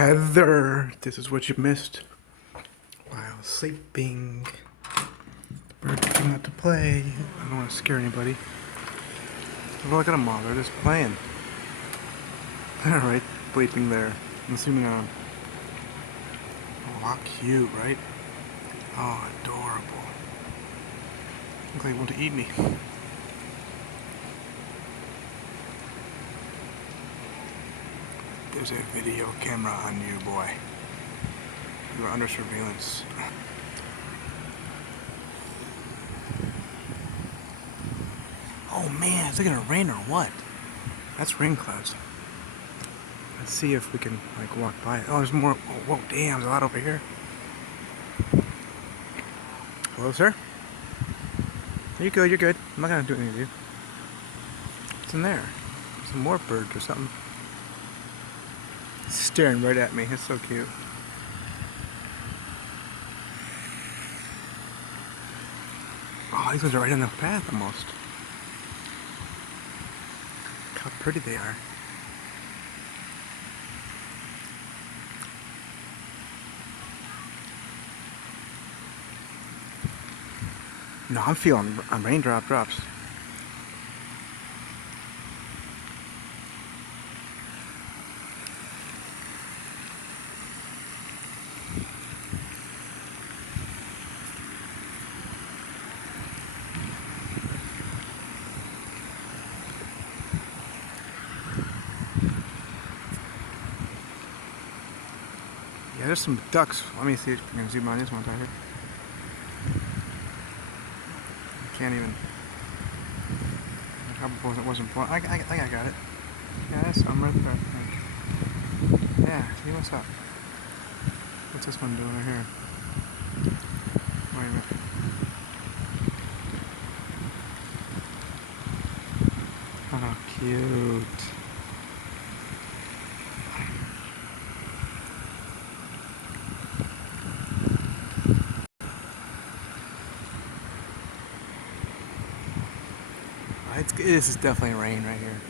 Heather, this is what you missed while sleeping. The bird came out to play. I don't want to scare anybody. Look at them all, they're just playing. Alright, sleeping there. I'm assuming oh, how cute, right? Oh, adorable. Looks like they want to eat me. There's a video camera on you, boy. You are under surveillance. Oh man, is it gonna rain or what? That's rain clouds. Let's see if we can like walk by it. Oh, there's more. Oh, whoa, damn, there's a lot over here. Hello, sir? You're good, you're good. I'm not gonna do anything to you. What's in there? Some more birds or something. Staring right at me. It's so cute. Oh, these ones are right on the path almost. Look how pretty they are. No, I'm feeling raindrop drops. Yeah, there's some ducks. Let me see if I can zoom on this one right here. I can't even. How it wasn't point. I think I got it. Yeah, that's I'm right there. Yeah, see what's up. What's this one doing right here? Wait a minute. Oh, cute. This is definitely rain right here.